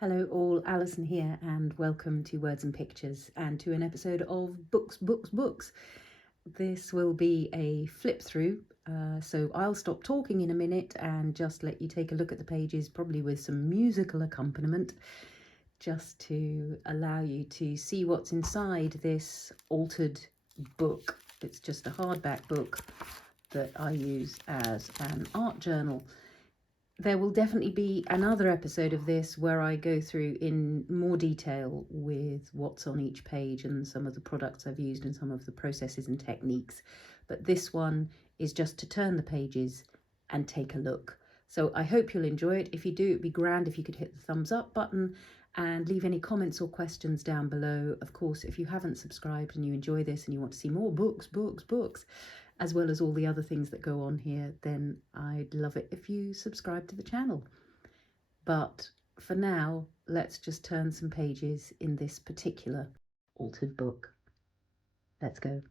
Hello all, Alison here, and welcome to Words and Pictures and to an episode of Books. This will be a flip through, so I'll stop talking in a minute and just let you take a look at the pages, probably with some musical accompaniment, just to allow you to see what's inside this altered book. It's just a hardback book that I use as an art journal. There will definitely be another episode of this where I go through in more detail with what's on each page and some of the products I've used and some of the processes and techniques. But this one is just to turn the pages and take a look. So I hope you'll enjoy it. If you do, it'd be grand if you could hit the thumbs up button and leave any comments or questions down below. Of course, if you haven't subscribed and you enjoy this and you want to see more books, as well as all the other things that go on here, then I'd love it if you subscribe to the channel. But for now, let's just turn some pages in this particular altered book. Let's go.